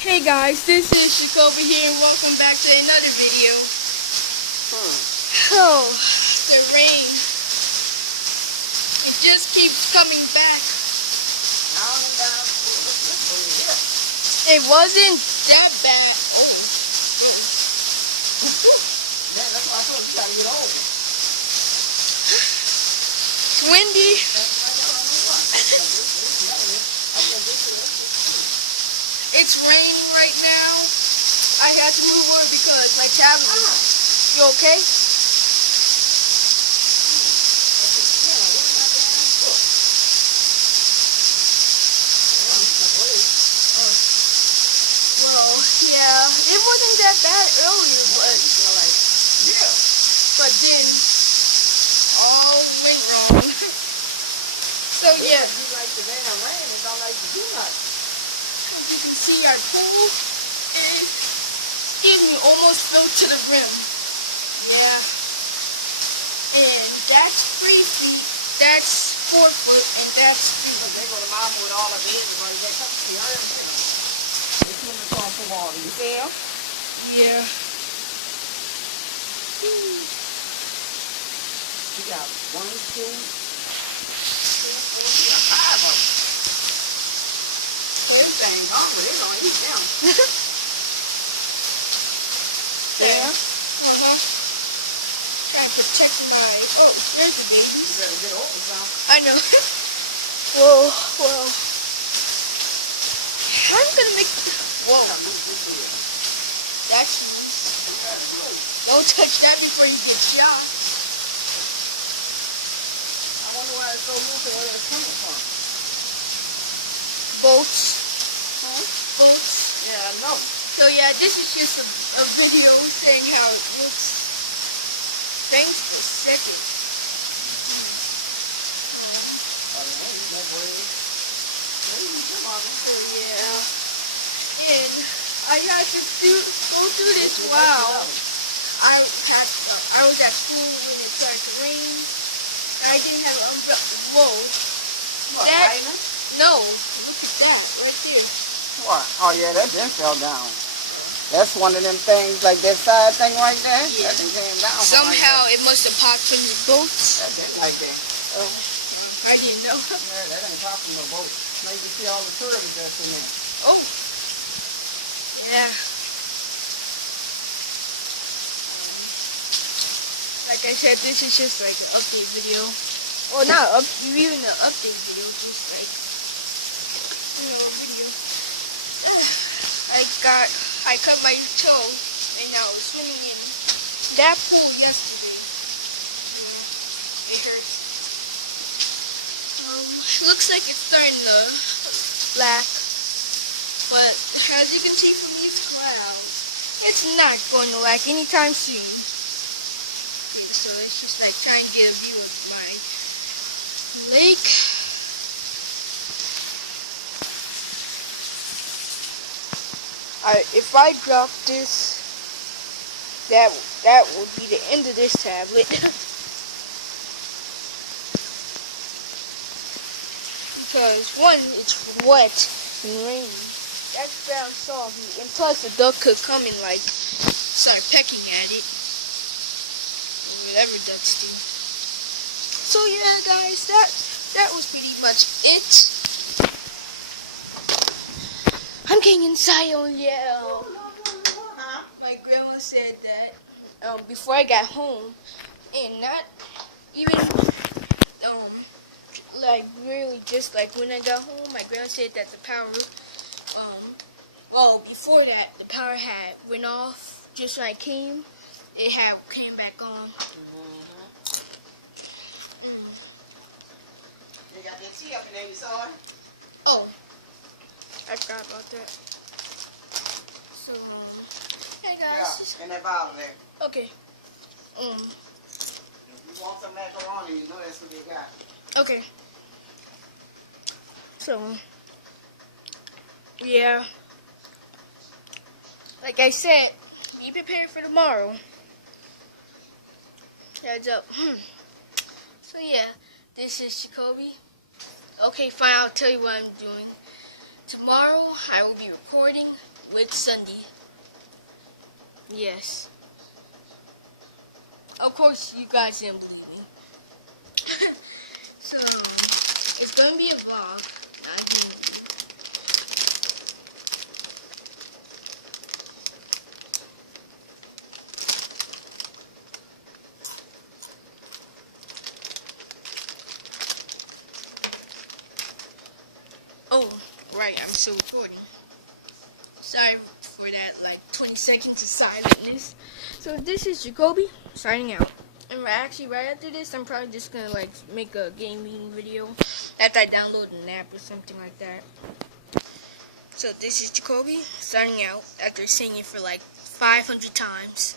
Hey guys, this is Jacoby here and welcome back to another video. Oh, the rain. It just keeps coming back. It wasn't that bad. That's why I told you gotta get over. It's windy. It's raining right now. I had to move over because my tablet. You okay? Well, yeah, it wasn't that bad earlier, but then all went wrong. So yeah. You like the damn rain and don't like to do nothing. As you can see, our pool is even almost filled to the rim. Yeah. And that's 3 feet, that's 4 foot, and that's 3 Look, they go to mama with all of it. They come to me. They put the phone for water. You see them? Yeah. You got 1, 2, 3, 4, 5 of them. This thing hungry. They gonna eat them. Yeah. Trying to protect my. Oh, there's a baby. You better get over some. I know. Whoa, well. I'm gonna make. Whoa. That's. Don't touch that before you get shot. I wonder why it's so loose and where it's coming from. Boats. Huh? Boats. Yeah, I know. So yeah, this is just a video saying how it looks. Thanks for checking. So yeah, and I had to go through this while I was at school when it started to rain. I didn't have an umbrella. Whoa. What, That- raining? No, look at that right there. What? Oh yeah, that then fell down. That's one of them things, like that side thing right there. Yeah. That thing came down. Somehow it must have popped from the boats. That's it like that. Oh, I didn't know. Yeah, that ain't popping no boat. Now you can see all the turtles that's in there. Oh, yeah. Like I said, this is just like an update video. Well, not even an update video, just like a video. I cut my toe, and I was swimming in that pool yesterday. Yeah, it hurts. Looks like it's starting to black, but as you can see from these clouds, it's not going to lack anytime soon. So it's just like trying to get a view of my lake. If I drop this, that would be the end of this tablet. Because one, it's wet and rainy. That's brown soggy, and plus the duck could come and like start pecking at it. Or whatever ducks do. So yeah, guys, that was pretty much it. I'm getting inside on yell. My grandma said that before I got home, and not even like really just like when I got home, my grandma said that the power well before that the power had went off just when I came. It had came back on. You got that tea up in there, you saw it? Oh, I forgot about that. So hey guys. Yeah, in that bottle there. Okay. If you want some macaroni, you know that's what they got. Okay. So, yeah. Like I said, be prepared for tomorrow. Heads up. So yeah, this is Jacoby. Okay, fine, I'll tell you what I'm doing. Tomorrow, I will be recording with Sunday. Yes. Of course, you guys didn't believe me. So, it's going to be a vlog, not a movie. Oh, right, I'm still recording. Sorry for that, like, 20 seconds of silentness. So this is Jacoby, signing out. And actually, right after this, I'm probably just gonna, like, make a gaming video after I download an app or something like that. So this is Jacoby, signing out after saying it for, like, 500 times.